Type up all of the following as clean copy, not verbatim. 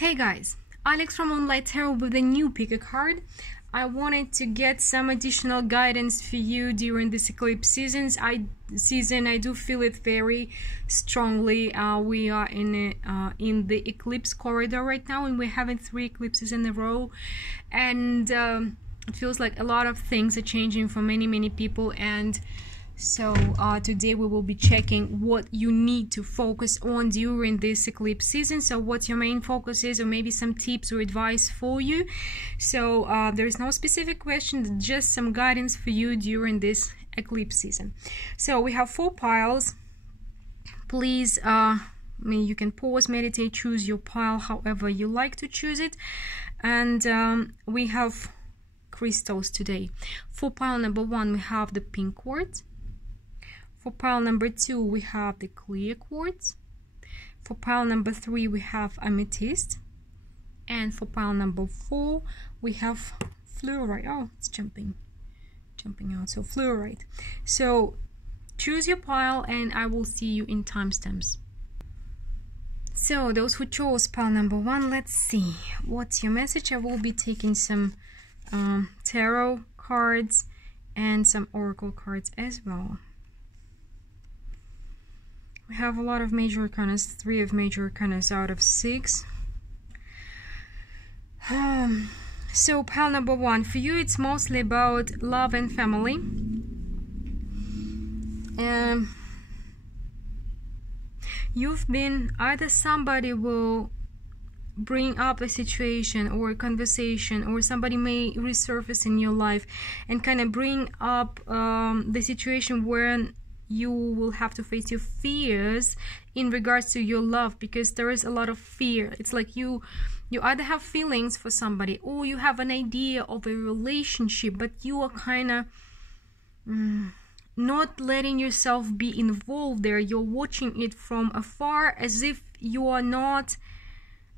Hey guys, Alex from Untitled Chapter with a new pick a card. I wanted to get some additional guidance for you during this eclipse season. I do feel it very strongly. We are in the eclipse corridor right now, and we're having 3 eclipses in a row, and it feels like a lot of things are changing for many people. And so today we will be checking what you need to focus on during this eclipse season. So what your main focus is, or maybe some tips or advice for you. So there is no specific question, just some guidance for you during this eclipse season. So we have 4 piles. Please you can pause, meditate, choose your pile however you like to choose it. And we have crystals today. For pile number 1 we have the pink quartz. For pile number 2 we have the clear quartz. For pile number 3 we have amethyst. And for pile number 4 we have fluorite. Oh, it's jumping out. So fluorite. So choose your pile and I will see you in timestamps. So those who chose pile number 1, let's see what's your message. I will be taking some tarot cards and some oracle cards as well. We have a lot of major arcanas, 3 of major arcanas out of 6. So pile number 1, for you it's mostly about love and family. You've been, either somebody will bring up a situation or a conversation, or somebody may resurface in your life and kind of bring up the situation where you will have to face your fears in regards to your love, because there is a lot of fear. It's like you either have feelings for somebody or you have an idea of a relationship, but you are kind of not letting yourself be involved there. You're watching it from afar as if you are not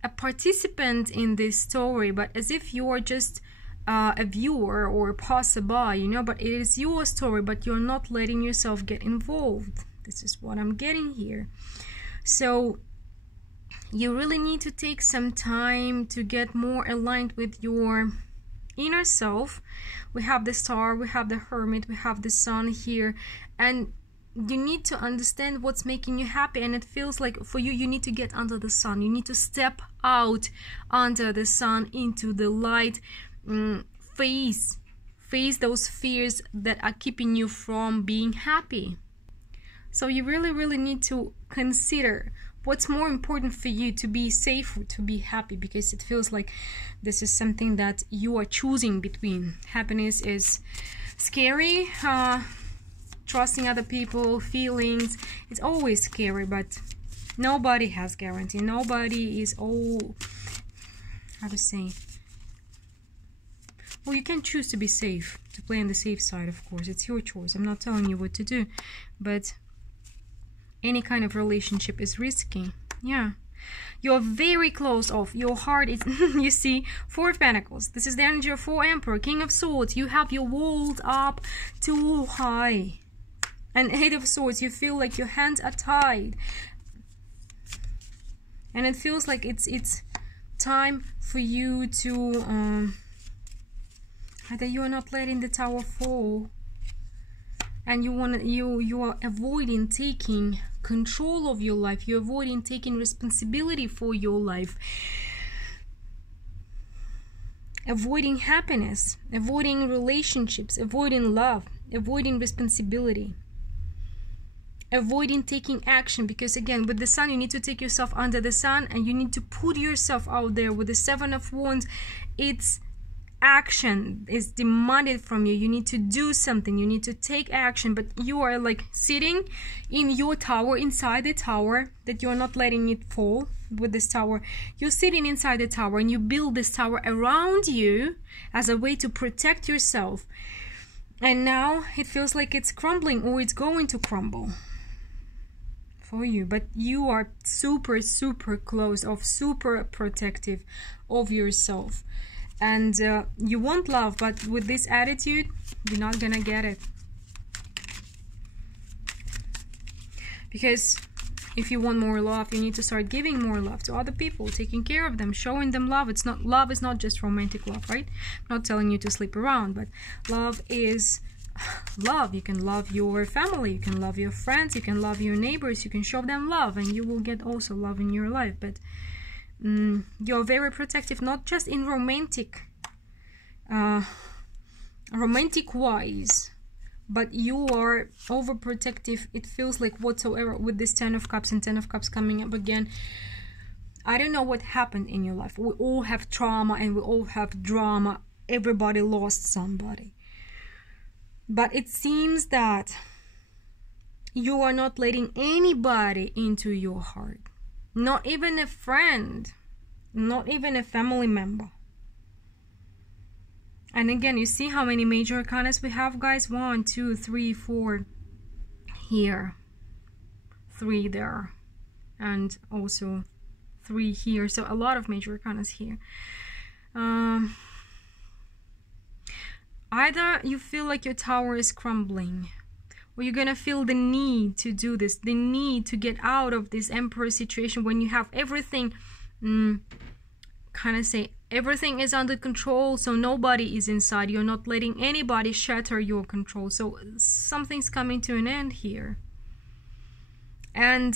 a participant in this story, but as if you are just a viewer or a passerby, you know, but it is your story, but you're not letting yourself get involved. This is what I'm getting here. So you really need to take some time to get more aligned with your inner self. We have the Star, we have the Hermit, we have the Sun here, and you need to understand what's making you happy. And it feels like for you, you need to get under the sun. You need to step out under the sun into the light. Face those fears that are keeping you from being happy. So you really need to consider what's more important for you, to be safe or to be happy, because it feels like this is something that you are choosing between. Happiness is scary, trusting other people, feelings, it's always scary, but nobody has guarantee. Nobody is how to say, well, you can choose to be safe, to play on the safe side, of course. It's your choice. I'm not telling you what to do. But any kind of relationship is risky. Yeah. You're very close off. Your heart is, you see, 4 of Pentacles. This is the energy of 4 Emperor, King of Swords. You have your world up too high. And 8 of Swords, you feel like your hands are tied. And it feels like it's time for you to... either you are not letting the tower fall, and you are avoiding taking control of your life. You're avoiding taking responsibility for your life, avoiding happiness, avoiding relationships, avoiding love, avoiding responsibility, avoiding taking action. Because again, with the Sun, you need to take yourself under the sun, and you need to put yourself out there. With the 7 of Wands, it's action is demanded from you. You need to do something, you need to take action, but you are like sitting in your tower, inside the tower, that you're not letting it fall. With this tower, you're sitting inside the tower, and you build this tower around you as a way to protect yourself, and now it feels like it's crumbling, or it's going to crumble for you. But you are super close off, super protective of yourself. And you want love, but with this attitude, you're not gonna get it. Because If you want more love, you need to start giving more love to other people, taking care of them, showing them love. It's not, love is not just romantic love, right? I'm not telling you to sleep around, but love is love. You can love your family, you can love your friends, you can love your neighbors, you can show them love, and you will get also love in your life. But you're very protective, not just in romantic wise, but you are overprotective. It feels like whatsoever with this 10 of Cups and 10 of Cups coming up again. I don't know what happened in your life. We all have trauma and we all have drama. Everybody lost somebody. But it seems that you are not letting anybody into your heart. Not even a friend. Not even a family member. And again, you see how many major arcanas we have, guys? 1, 2, 3, 4 here, 3 there, and also 3 here. So a lot of major arcanas here. Either you feel like your tower is crumbling, or you're gonna feel the need to do this, the need to get out of this Emperor situation when you have everything, kind of say, everything is under control, so nobody is inside. You're not letting anybody shatter your control. So something's coming to an end here. And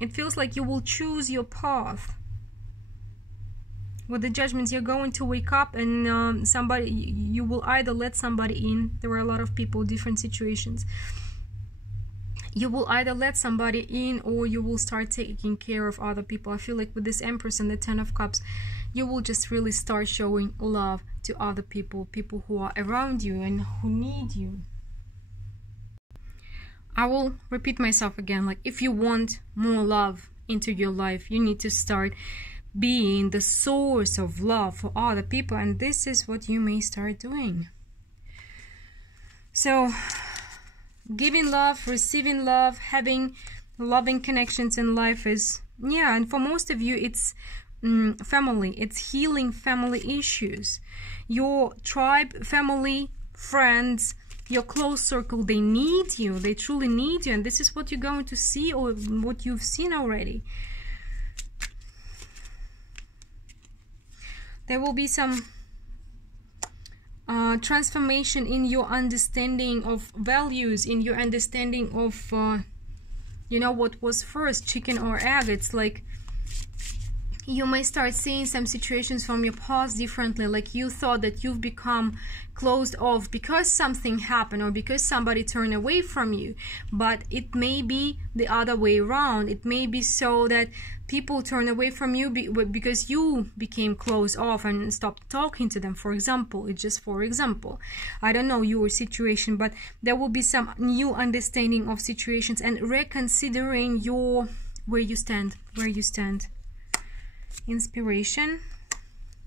it feels like you will choose your path. With the judgments, you're going to wake up and you will either let somebody in. There are a lot of people, different situations. You will either let somebody in or you will start taking care of other people. I feel like with this Empress and the 10 of Cups, you will just really start showing love to other people, people who are around you and who need you. I will repeat myself again, like if you want more love into your life, you need to start being the source of love for other people, and this is what you may start doing. So giving love, receiving love, having loving connections in life is, yeah, and for most of you it's family. It's healing family issues. Your tribe, family, friends, your close circle, they need you. They truly need you, and this is what you're going to see or what you've seen already. There will be some transformation in your understanding of values, in your understanding of, you know, what was first, chicken or egg. It's like you may start seeing some situations from your past differently. Like you thought that you've become closed off because something happened or because somebody turned away from you, but it may be the other way around. It may be so that people turn away from you because you became closed off and stopped talking to them, for example. It's just for example. I don't know your situation, but there will be some new understanding of situations and reconsidering where you stand. Inspiration.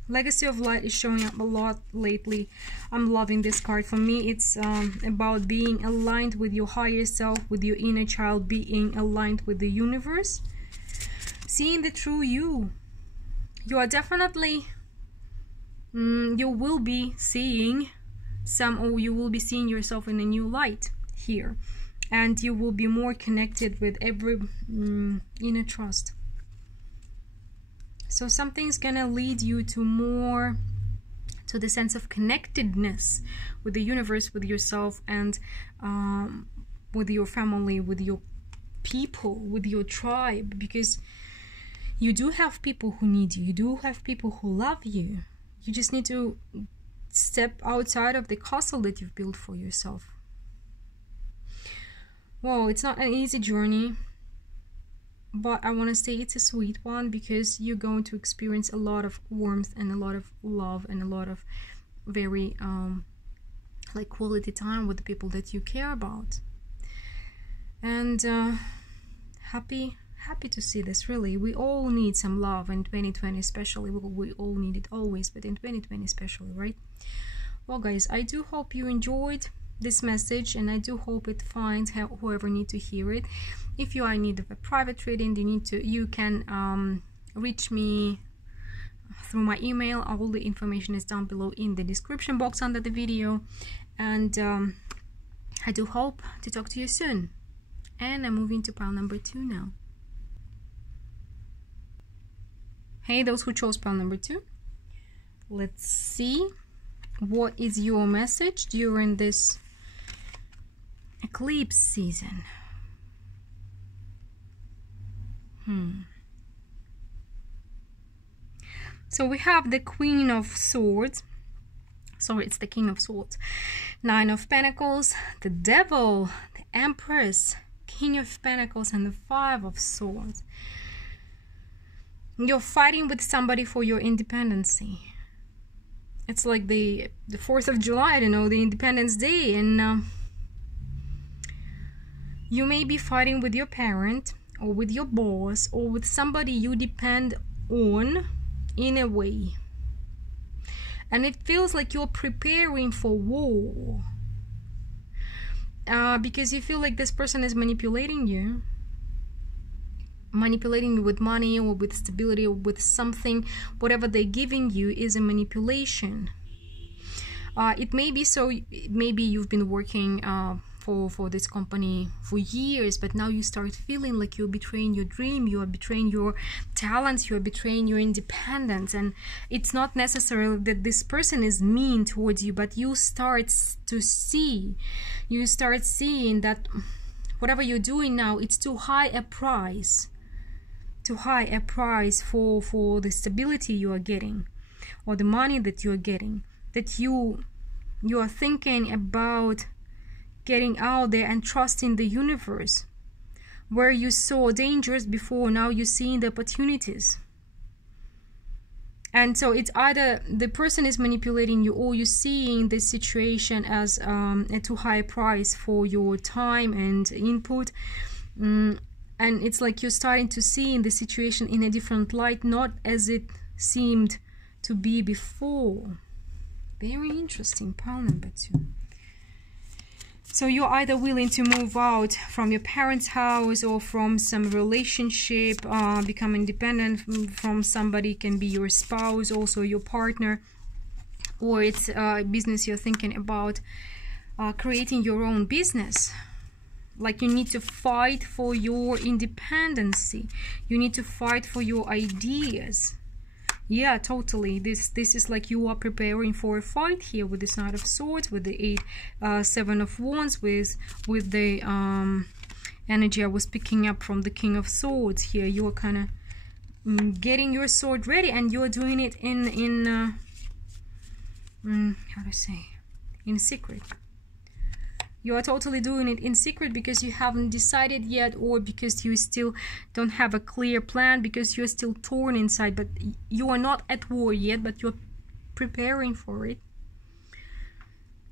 Legacy of Light is showing up a lot lately. I'm loving this card. For me, it's about being aligned with your higher self, with your inner child, being aligned with the universe, seeing the true you. You are definitely, you will be seeing or you will be seeing yourself in a new light here, and you will be more connected with every inner trust. So something's gonna lead you to more, to the sense of connectedness with the universe, with yourself, and with your family, with your people, with your tribe, because you do have people who need you. You do have people who love you. You just need to step outside of the castle that you've built for yourself. Well, it's not an easy journey, but I want to say it's a sweet one, because you're going to experience a lot of warmth and a lot of love and a lot of very like quality time with the people that you care about. And happy to see this. Really, we all need some love in 2020, especially. We all need it always, but in 2020 especially, right? Well, guys, I do hope you enjoyed this message, and I do hope it finds whoever need to hear it. If you are in need of a private reading, you can reach me through my email. All the information is down below in the description box under the video, and I do hope to talk to you soon. And I'm moving to pile number 2 now. Hey, those who chose pile number 2. Let's see what is your message during this eclipse season. So we have the Queen of Swords. Sorry, it's the King of Swords. 9 of Pentacles, the Devil, the Empress, King of Pentacles, and the 5 of Swords. You're fighting with somebody for your independency. It's like the 4th of July, I don't know, the Independence Day, and you may be fighting with your parent or with your boss or with somebody you depend on in a way. And it feels like you're preparing for war. Because you feel like this person is manipulating you with money or with stability or with something. Whatever they're giving you is a manipulation. It may be so, maybe you've been working for this company for years, but now you start feeling like you're betraying your dream, you are betraying your talents, you are betraying your independence. And it's not necessarily that this person is mean towards you, but you start seeing that whatever you're doing now, it's too high a price for the stability you are getting or the money that you are getting, that you are thinking about getting out there and trusting the universe. Where you saw dangers before, now you're seeing the opportunities. And so it's either the person is manipulating you, or you're seeing this situation as a too high price for your time and input. And it's like you're starting to see the situation in a different light, not as it seemed to be before. Very interesting. Pile number 2. So you're either willing to move out from your parents' house or from some relationship, become independent from somebody. It can be your spouse, also your partner, or it's a business you're thinking about creating your own business. Like you need to fight for your independency. You need to fight for your ideas. Yeah, totally. This is like you are preparing for a fight here with this Knight of Swords, with the 7 of Wands, with the energy I was picking up from the King of Swords here. You are kind of getting your sword ready, and you are doing it in how to say, in secret. You are totally doing it in secret because you haven't decided yet, or because you still don't have a clear plan, because you're still torn inside. But you are not at war yet, but you're preparing for it.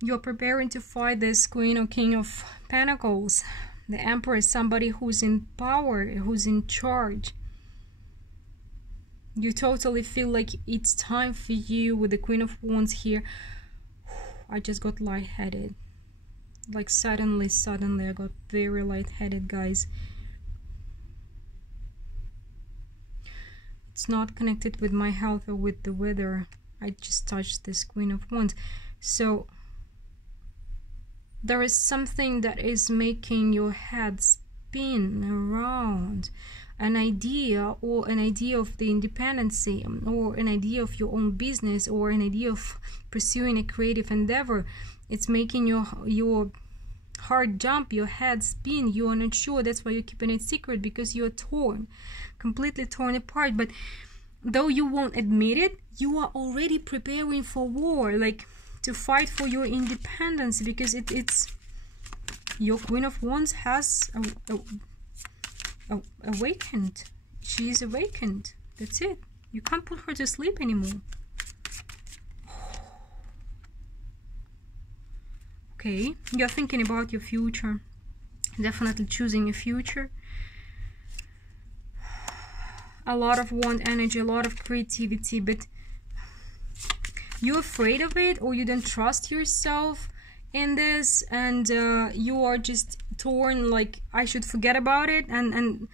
You're preparing to fight this Queen or King of Pentacles, the Emperor, somebody who's in power, who's in charge. You totally feel like it's time for you with the Queen of Wands here. I just got lightheaded. Like suddenly I got very lightheaded, guys. It's not connected with my health or with the weather. I just touched this Queen of Wands. So there is something that is making your head spin around. An idea, or an idea of the independency, or an idea of your own business, or an idea of pursuing a creative endeavor. It's making your heart jump, your head spin. You are not sure. That's why you're keeping it secret, because you're torn, completely torn apart. But though you won't admit it, you are already preparing for war, like to fight for your independence, because it's your Queen of Wands has awakened. She is awakened. That's it. You can't put her to sleep anymore. Okay, you're thinking about your future. Definitely choosing a future. A lot of wand energy, a lot of creativity, but you're afraid of it, or you don't trust yourself in this, and you are just torn, like I should forget about it and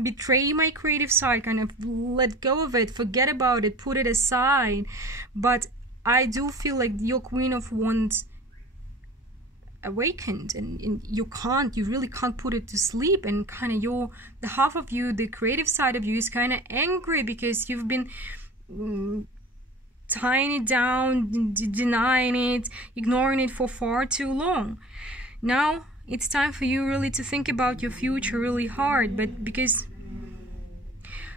betray my creative side, kind of let go of it, forget about it, put it aside. But I do feel like your Queen of Wands awakened, and you really can't put it to sleep, and kind of the half of you, the creative side of you, is kind of angry because you've been tying it down, denying it, ignoring it for far too long. Now it's time for you really to think about your future really hard, but because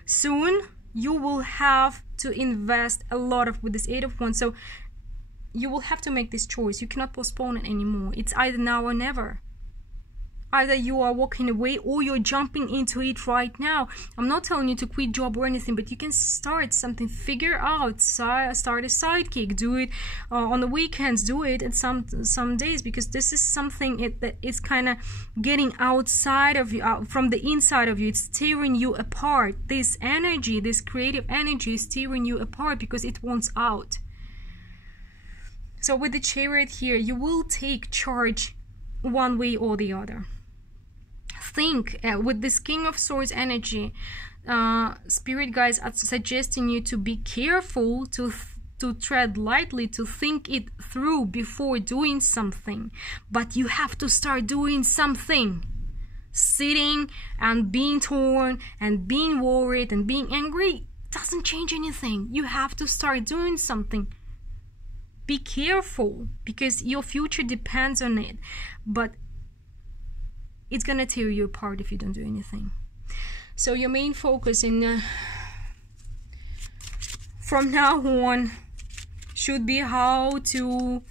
soon you will have to invest a lot with this Eight of Wands. So you will have to make this choice. You cannot postpone it anymore. It's either now or never. Either you are walking away or you're jumping into it right now. I'm not telling you to quit job or anything, but you can start something. Figure out, start a sidekick. Do it on the weekends. Do it at some days, because this is something that is kind of getting outside of you, from the inside of you. It's tearing you apart. This energy, this creative energy, is tearing you apart because it wants out. So with the Chariot here, you will take charge one way or the other. Think with this King of Swords energy, spirit guides are suggesting you to be careful, to tread lightly, to think it through before doing something. But you have to start doing something. Sitting and being torn and being worried and being angry doesn't change anything. You have to start doing something. Be careful, because your future depends on it, but it's gonna tear you apart if you don't do anything. So your main focus from now on should be how to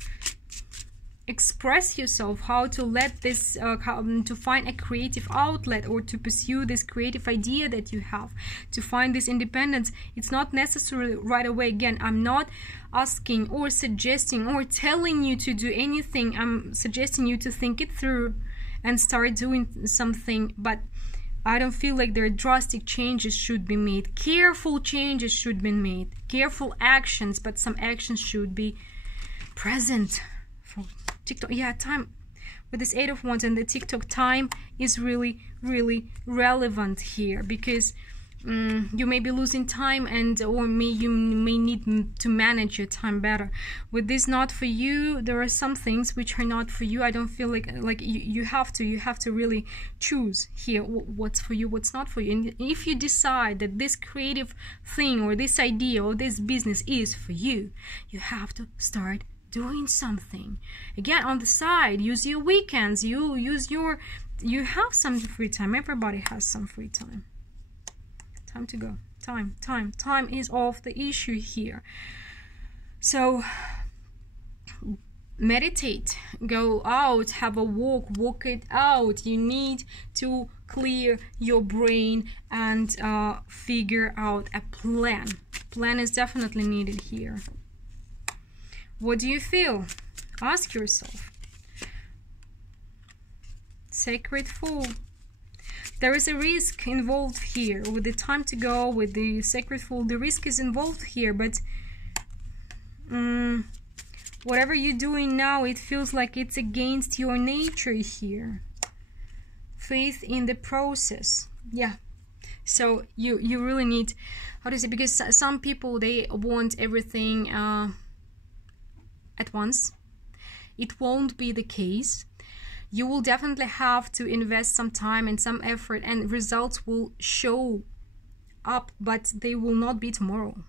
express yourself, how to let this to find a creative outlet, or to pursue this creative idea that you have, to find this independence. It's not necessarily right away. Again, I'm not asking or suggesting or telling you to do anything. I'm suggesting you to think it through and start doing something, but I don't feel like there are drastic changes should be made. Careful changes should be made. Careful actions, but some actions should be present. For TikTok, yeah, time with this Eight of Wands and the TikTok, time is really, really relevant here, because you may be losing time, or you may need to manage your time better. With this not for you, there are some things which are not for you. I don't feel like you have to really choose here what's for you, what's not for you. And if you decide that this creative thing or this idea or this business is for you, you have to start doing something. Again, on the side, use your weekends, you have some free time. Everybody has some free time. Time to go. Time is off the issue here. So meditate, go out, have a walk it out. You need to clear your brain and figure out a plan. Plan is definitely needed here. What do you feel? Ask yourself. Sacred Fool. There is a risk involved here with the time to go, with the Sacred Fool. The risk is involved here, but whatever you're doing now, it feels like it's against your nature here. Faith in the process. Yeah. So you really need, how to say, because some people, they want everything at once. It won't be the case. You will definitely have to invest some time and some effort, and results will show up, but they will not be tomorrow.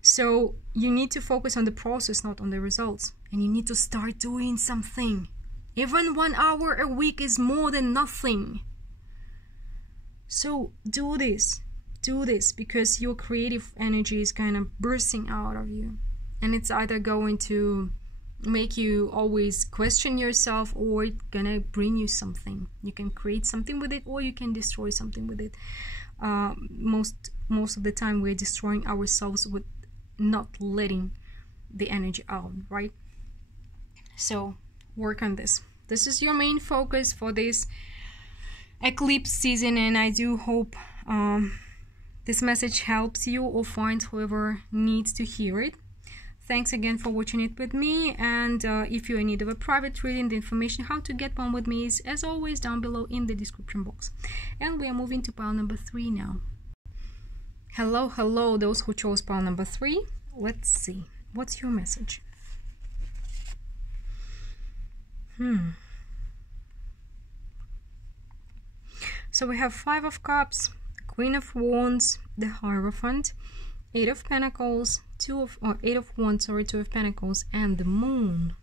So you need to focus on the process, not on the results. And you need to start doing something. Even 1 hour a week is more than nothing. So do this, because your creative energy is kind of bursting out of you. And it's either going to make you always question yourself, or it's gonna bring you something. You can create something with it, or you can destroy something with it. Most of the time we're destroying ourselves with not letting the energy out, right? So work on this. This is your main focus for this eclipse season, and I do hope this message helps you, or finds whoever needs to hear it. Thanks again for watching it with me, and if you're in need of a private reading, the information how to get one with me is, as always, down below in the description box. And we are moving to pile number 3 now. Hello, those who chose pile number 3. Let's see, what's your message? So we have Five of Cups, Queen of Wands, the Hierophant, Eight of Pentacles, Eight of Wands, sorry, Two of Pentacles, and the Moon.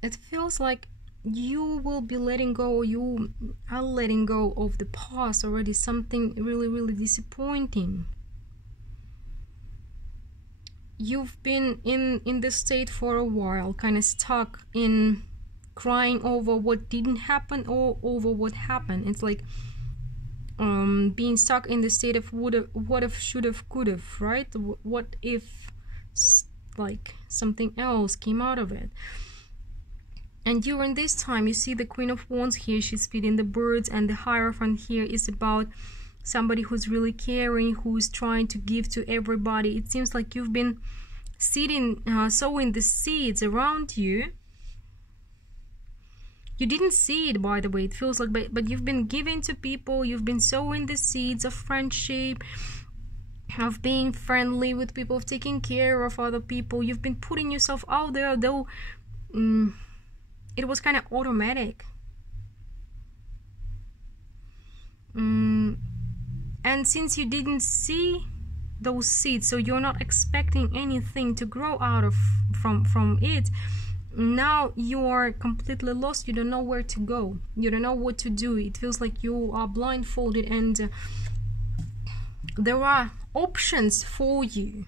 It feels like you will be letting go, you are letting go of the past already, something really, really disappointing. You've been in this state for a while, kind of stuck in crying over what didn't happen or over what happened. It's like being stuck in the state of what if, should have, could have, right? What if like something else came out of it? And during this time, you see the Queen of Wands here, she's feeding the birds, and the Hierophant here is about somebody who's really caring, who's trying to give to everybody. It seems like you've been sowing the seeds around you. You didn't see it, by the way, it feels like, but you've been giving to people, you've been sowing the seeds of friendship, of being friendly with people, of taking care of other people. You've been putting yourself out there, though it was kind of automatic. And since you didn't see those seeds, so you're not expecting anything to grow out of from it, now you are completely lost. You don't know where to go, you don't know what to do. It feels like you are blindfolded, and there are options for you,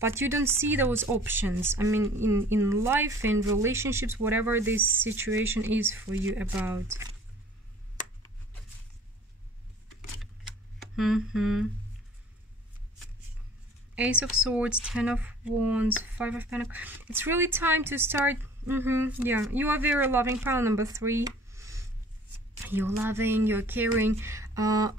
but you don't see those options. I mean, in life, in relationships, whatever this situation is for you about. Ace of Swords, Ten of Wands, Five of Pentacles. It's really time to start. Yeah, you are very loving. Pile number 3. You're loving, you're caring.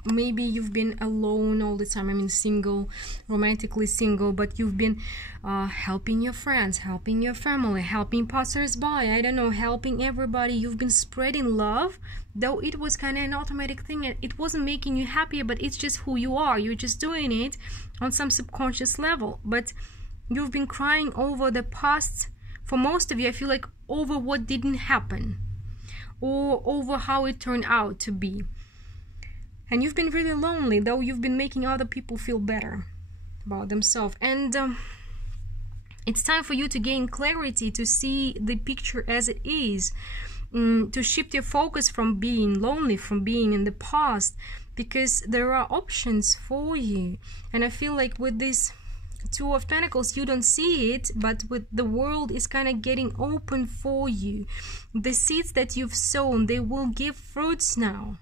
Maybe you've been alone all the time. I mean, single, romantically single, but you've been helping your friends, helping your family, helping passers-by, I don't know, helping everybody. You've been spreading love, though it was kind of an automatic thing. It wasn't making you happier, but it's just who you are. You're just doing it on some subconscious level. But you've been crying over the past. For most of you, I feel like over what didn't happen, or over how it turned out to be. And you've been really lonely, though you've been making other people feel better about themselves. And it's time for you to gain clarity, to see the picture as it is, to shift your focus from being lonely, from being in the past, because there are options for you. And I feel like with this Two of Pentacles, you don't see it, but with the world is kind of getting open for you. The seeds that you've sown, they will give fruits now.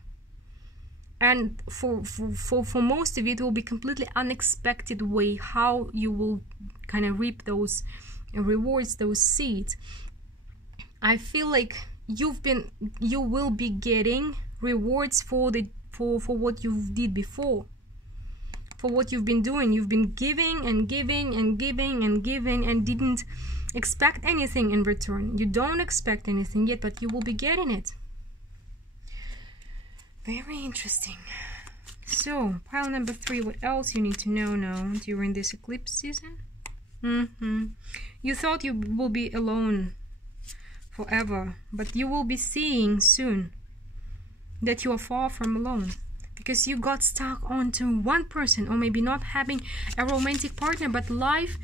And for most of you, it will be completely unexpected way how you will kind of reap those rewards, those seeds. I feel like you will be getting rewards for what you did before. For what you've been doing. You've been giving and giving and giving and giving and didn't expect anything in return. You don't expect anything yet, but you will be getting it. Very interesting. So, pile number 3, what else you need to know now during this eclipse season? You thought you will be alone forever, but you will be seeing soon that you are far from alone. Because you got stuck onto one person, or maybe not having a romantic partner, but life,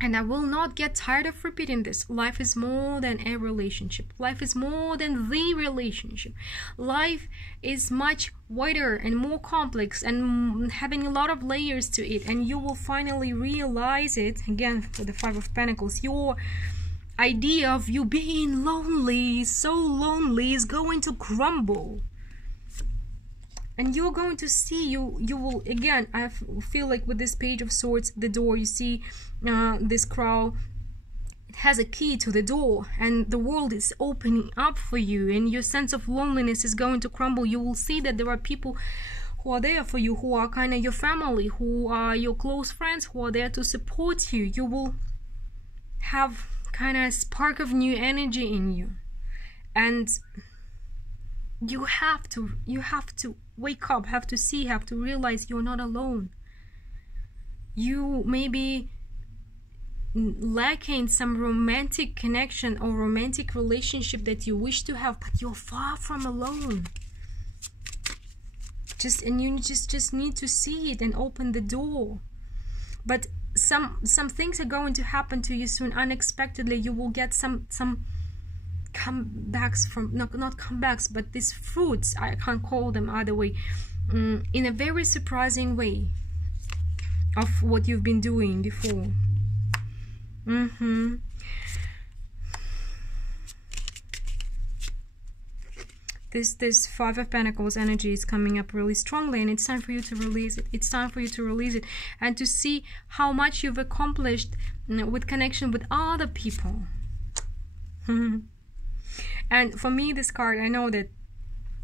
and I will not get tired of repeating this, life is more than a relationship. Life is more than the relationship. Life is much wider and more complex and having a lot of layers to it, and you will finally realize it. Again, for the Five of Pentacles, your idea of you being lonely, so lonely, is going to crumble. And you're going to see, you will, again, I feel like with this Page of Swords, the door, you see this crow, it has a key to the door, and the world is opening up for you, and your sense of loneliness is going to crumble. You will see that there are people who are there for you, who are kind of your family, who are your close friends, who are there to support you. You will have kind of a spark of new energy in you, and you have to wake up, have to see, have to realize you're not alone. You may be lacking some romantic connection or romantic relationship that you wish to have, but you're far from alone. And you just need to see it and open the door. But some things are going to happen to you soon, unexpectedly. You will get some comebacks from, not comebacks, but these fruits, I can't call them other way, in a very surprising way of what you've been doing before. This Five of Pentacles energy is coming up really strongly, and it's time for you to release it. It's time for you to release it and to see how much you've accomplished with connection with other people. And for me, this card, I know that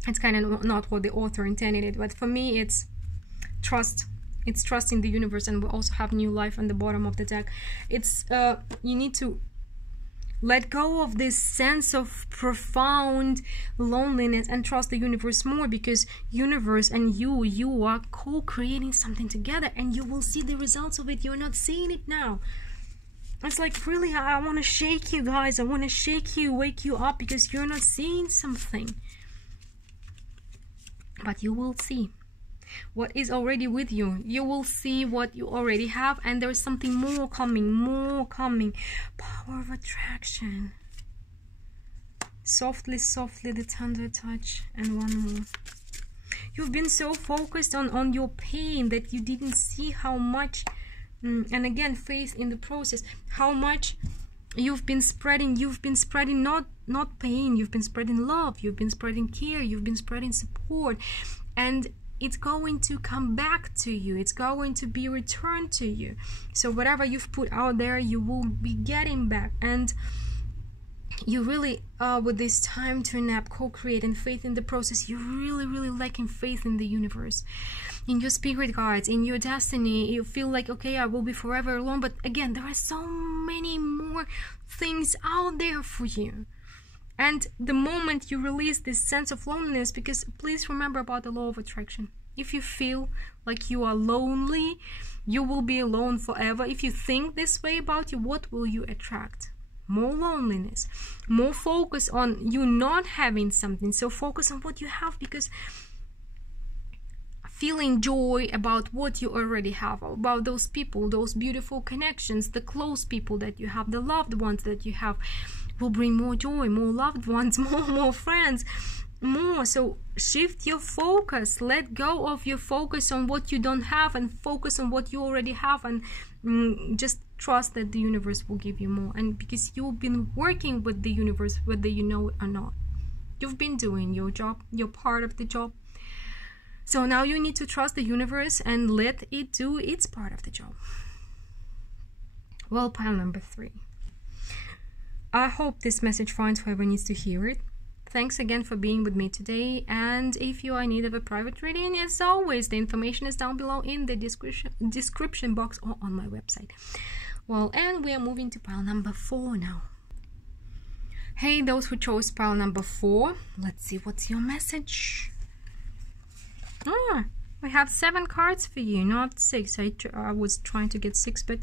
it's kind of not what the author intended it, but for me, it's trust. It's trust in the universe, and we also have new life on the bottom of the deck. It's you need to let go of this sense of profound loneliness and trust the universe more, because universe and you are co-creating something together, and you will see the results of it. You're not seeing it now. It's like, really, I want to shake you guys. I want to shake you, wake you up, because you're not seeing something. But you will see what is already with you. You will see what you already have, and there's something more coming. Power of attraction. Softly, the tender touch, and one more. You've been so focused on your pain that you didn't see how much, and again, faith in the process, how much you've been spreading. You've been spreading not pain, you've been spreading love, you've been spreading care, you've been spreading support, and it's going to come back to you. It's going to be returned to you. So whatever you've put out there, you will be getting back. And you really, with this time to nap, co-create, and faith in the process, you're really lacking faith in the universe, in your spirit guides, in your destiny. You feel like, okay, I will be forever alone. But again, there are so many more things out there for you. And the moment you release this sense of loneliness, because please remember about the law of attraction. If you feel like you are lonely, you will be alone forever. If you think this way about you, what will you attract? More loneliness, more focus on you not having something. So focus on what you have, because feeling joy about what you already have, about those people, those beautiful connections, the close people that you have, the loved ones that you have, will bring more joy, more loved ones, more friends, more. So shift your focus. Let go of your focus on what you don't have, and focus on what you already have, and just trust that the universe will give you more. And because you've been working with the universe, whether you know it or not, you've been doing your job, you're part of the job. So now you need to trust the universe and let it do its part of the job. Well, pile number 3. I hope this message finds whoever needs to hear it. Thanks again for being with me today. And if you are in need of a private reading, as always, the information is down below in the description box or on my website. Well, and we are moving to pile number 4 now. Hey, those who chose pile number 4, let's see what's your message. We have 7 cards for you, not 6. I was trying to get 6, but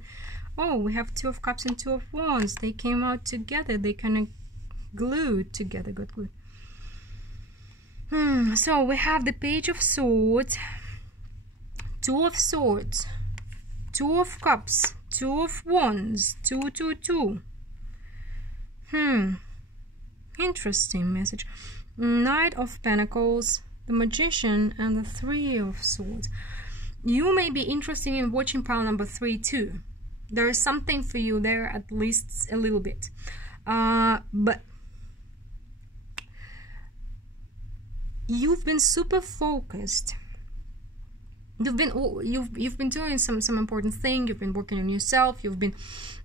oh, we have 2 of Cups and 2 of Wands. They came out together. They kind of glued together, got glued. So we have the Page of Swords, 2 of Swords, 2 of Cups, 2 of Wands, 2, 2, 2. Interesting message. Knight of Pentacles, the Magician, and the 3 of Swords. You may be interested in watching pile number 3 too. There is something for you there, at least a little bit. But you've been super focused. You've been doing some important thing. You've been working on yourself. You've been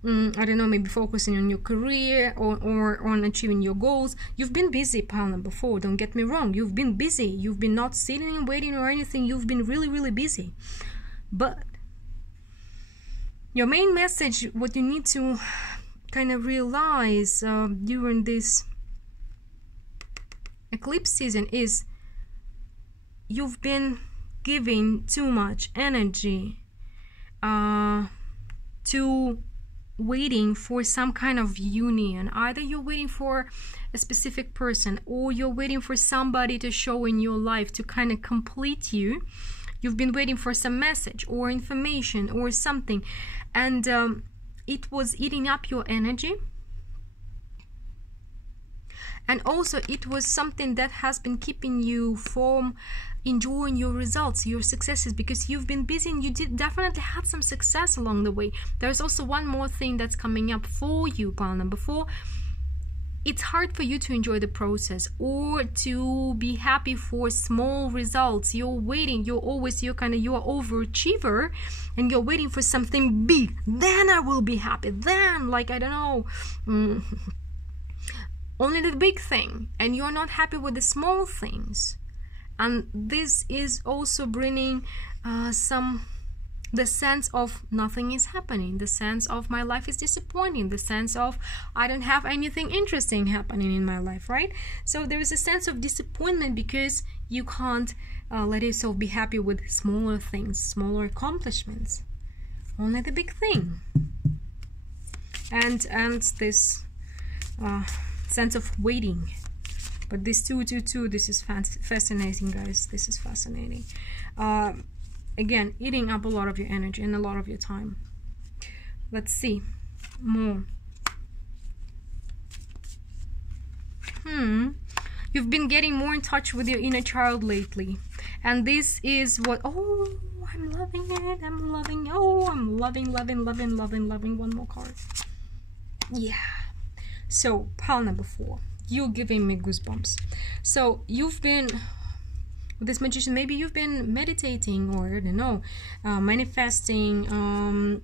I don't know, maybe focusing on your career or on achieving your goals. You've been busy, pile number 4. Don't get me wrong. You've been busy. You've been not sitting and waiting or anything. You've been really busy. But your main message, what you need to kind of realize during this eclipse season, is you've been giving too much energy to waiting for some kind of union. Either you're waiting for a specific person, or you're waiting for somebody to show in your life to kind of complete you. You've been waiting for some message or information or something, and it was eating up your energy. And also it was something that has been keeping you from enjoying your results, your successes, because you've been busy and you definitely had some success along the way. There's also one more thing that's coming up for you, pile number 4. It's hard for you to enjoy the process or to be happy for small results. You're waiting, you're overachiever, and you're waiting for something big. Then I will be happy. Then, like, I don't know, only the big thing, and you're not happy with the small things. And this is also bringing the sense of nothing is happening, the sense of my life is disappointing, the sense of I don't have anything interesting happening in my life, right? So there is a sense of disappointment because you can't let yourself be happy with smaller things, smaller accomplishments, only the big thing. And this sense of waiting. But this 222, this is fascinating, guys. This is fascinating. Again, eating up a lot of your energy and a lot of your time. Let's see more. You've been getting more in touch with your inner child lately, and this is what, oh, I'm loving it. I'm loving, oh, I'm loving. One more card. Yeah. So pile number 4, you're giving me goosebumps. So you've been with this magician, maybe you've been meditating, or I don't know, manifesting,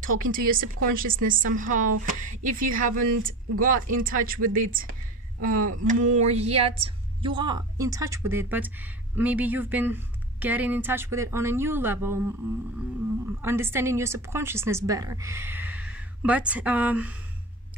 talking to your subconsciousness somehow. If you haven't got in touch with it more yet, you are in touch with it, but maybe you've been getting in touch with it on a new level, understanding your subconsciousness better. But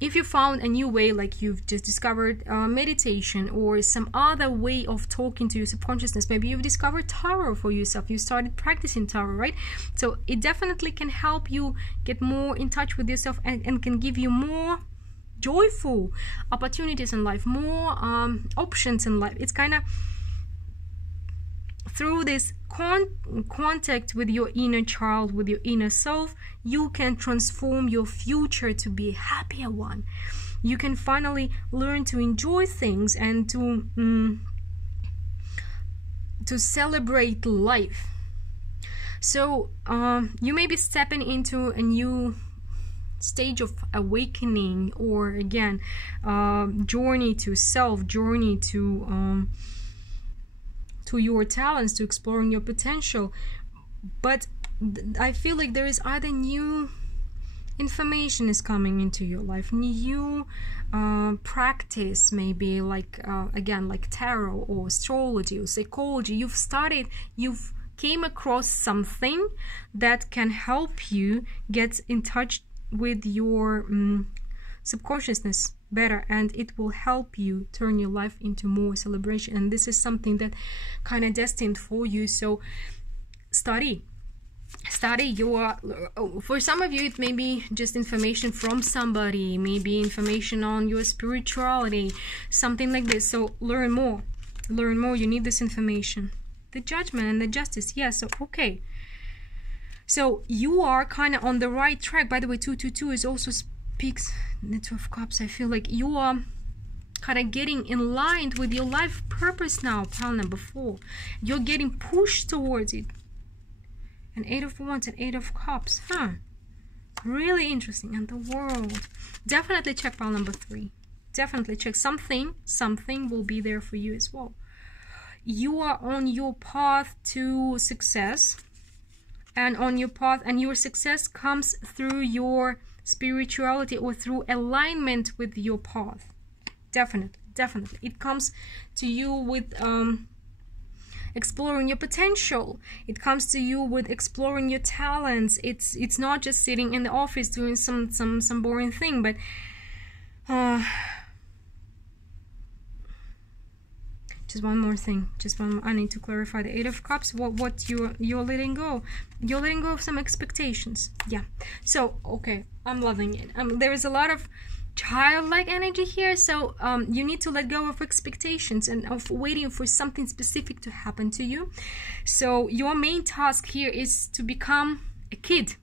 if you found a new way, like you've just discovered meditation or some other way of talking to your subconsciousness, maybe you've discovered tarot for yourself, you started practicing tarot, right? So it definitely can help you get more in touch with yourself, and can give you more joyful opportunities in life, more options in life. It's kind of through this contact with your inner child, with your inner self, you can transform your future to be a happier one. You can finally learn to enjoy things and to celebrate life. So you may be stepping into a new stage of awakening, or again, journey to self, journey to your talents, to exploring your potential. But I feel like there is either new information is coming into your life, new practice, maybe like again, like tarot or astrology or psychology. You've came across something that can help you get in touch with your subconsciousness better, and it will help you turn your life into more celebration. And this is something that kind of destined for you. So study your, for some of you it may be just information from somebody, maybe information on your spirituality, something like this. So learn more. You need this information. The Judgment and the Justice. Yeah, so okay, so you are kind of on the right track. By the way, 222 is also speaks the Two of Cups. I feel like you are kind of getting in line with your life purpose now, pile number 4. You're getting pushed towards it. An 8 of Wands and 8 of Cups. Really interesting. And the World. Definitely check pile number 3. Definitely check. Something will be there for you as well. You are on your path to success, and on your path, and your success comes through your spirituality or through alignment with your path. Definitely it comes to you with exploring your potential. It comes to you with exploring your talents. It's not just sitting in the office doing some boring thing, but Just one more thing. Just one more. I need to clarify the Eight of Cups. What you're letting go. You're letting go of some expectations. Yeah. So okay, I'm loving it. There is a lot of childlike energy here, so you need to let go of expectations and of waiting for something specific to happen to you. So your main task here is to become a kid,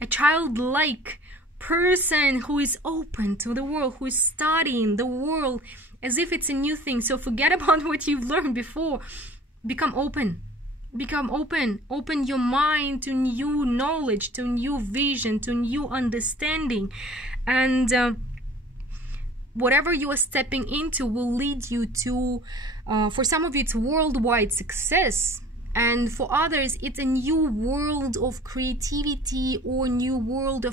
a childlike person who is open to the world, who is studying the world as if it's a new thing. So forget about what you've learned before. Become open. Become open. Open your mind to new knowledge, to new vision, to new understanding. And whatever you are stepping into will lead you to, for some of you, it's worldwide success. And for others, it's a new world of creativity, or new worlds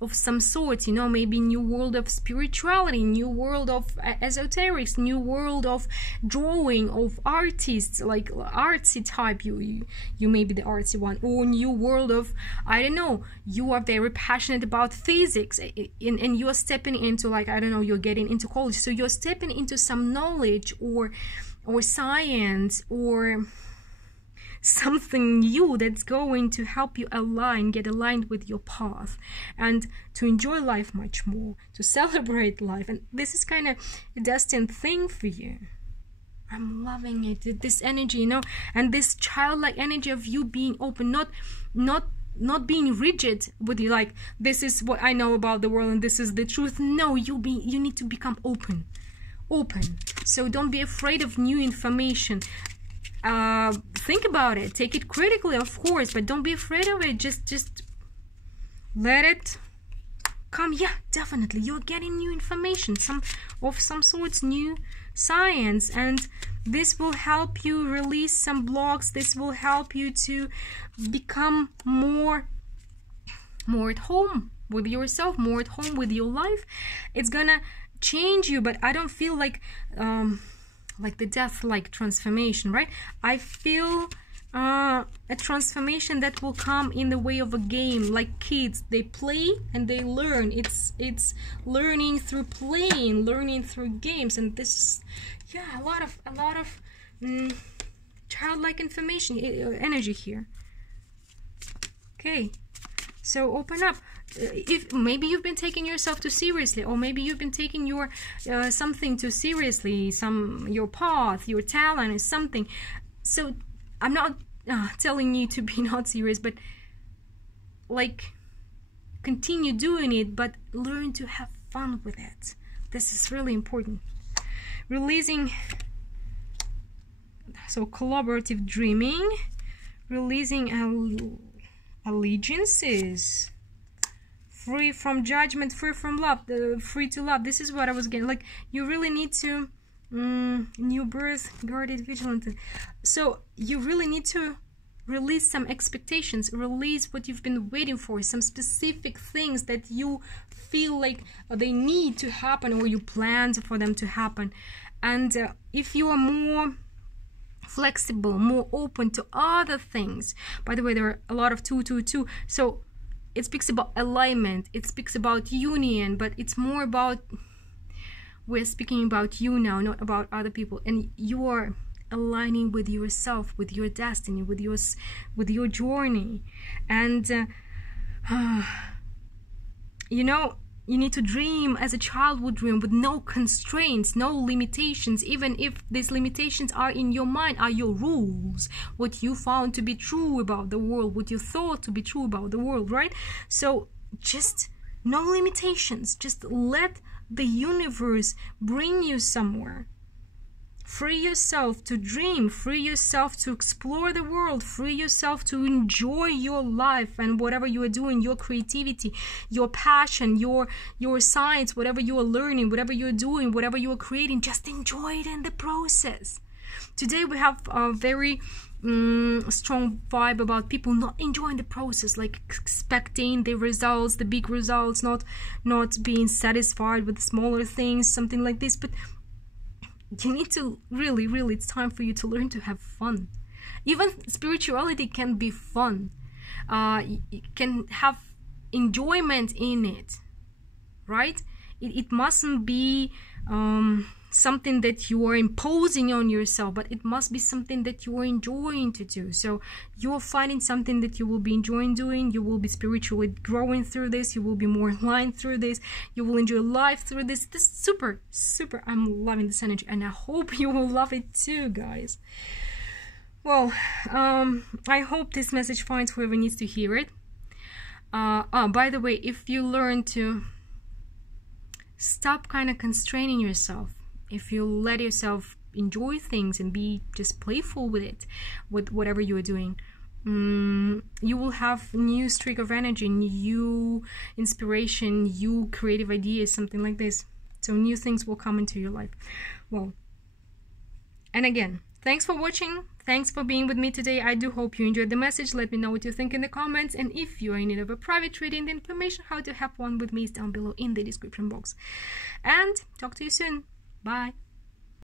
of some sort, you know, maybe new world of spirituality, new world of esoterics, new world of drawing, of artists, like artsy type, you may be the artsy one, or new world of, I don't know, you are very passionate about physics, and you are stepping into, like, I don't know, you're getting into college, so you're stepping into some knowledge or science or something new that's going to help you get aligned with your path, and to enjoy life much more, to celebrate life. And this is kind of a destined thing for you. I'm loving it, this energy, you know, and this childlike energy of you being open, not being rigid with you, like, this is what I know about the world and this is the truth. No, you need to become open. So don't be afraid of new information. Think about it, take it critically, of course, but don't be afraid of it. Just let it come. Yeah, definitely, you're getting new information, some sorts, new science, and this will help you release some blocks. This will help you to become more at home with yourself, more at home with your life. It's gonna change you, but I don't feel like the death-like transformation, right? I feel a transformation that will come in the way of a game, like kids, they play and they learn. It's learning through playing, learning through games, and this is, yeah, a lot of childlike information, energy here. Okay, so open up. If maybe you've been taking yourself too seriously, or maybe you've been taking your something too seriously, your path, your talent is something. So I'm not telling you to be not serious, but like, continue doing it, but learn to have fun with it. This is really important. Releasing, so collaborative dreaming, releasing allegiances, free from judgment, free from love, free to love. This is what I was getting. Like, you really need to new birth, guarded, vigilant. So you really need to release some expectations, release what you've been waiting for, some specific things that you feel like they need to happen, or you planned for them to happen. And if you are more flexible, more open to other things, by the way, there are a lot of 222, so it speaks about alignment, it speaks about union, but it's more about, we're speaking about you now, not about other people, and you are aligning with yourself, with your destiny, with your journey. And you know, you need to dream as a child would dream, with no constraints, no limitations, even if these limitations are in your mind, are your rules, what you found to be true about the world, what you thought to be true about the world, right? So just no limitations, just let the universe bring you somewhere. Free yourself to dream, free yourself to explore the world, free yourself to enjoy your life and whatever you are doing, your creativity, your passion, your science, whatever you are learning, whatever you are doing, whatever you are creating, just enjoy it in the process. Today we have a very strong vibe about people not enjoying the process, like expecting the results, the big results, not being satisfied with the smaller things, something like this. But you need to really, it's time for you to learn to have fun. Even spirituality can be fun. You can have enjoyment in it, right? It mustn't be something that you are imposing on yourself, but it must be something that you are enjoying to do. So you are finding something that you will be enjoying doing. You will be spiritually growing through this. You will be more aligned through this. You will enjoy life through this. This is super. I'm loving this energy, and I hope you will love it too, guys. Well, I hope this message finds whoever needs to hear it. By the way, if you learn to stop kind of constraining yourself, if you let yourself enjoy things and be just playful with it, with whatever you are doing, you will have new streak of energy, new inspiration, new creative ideas, something like this. So new things will come into your life. Well, and again, thanks for watching. Thanks for being with me today. I do hope you enjoyed the message. Let me know what you think in the comments. And if you are in need of a private reading, the information how to have one with me is down below in the description box. And talk to you soon. Bye.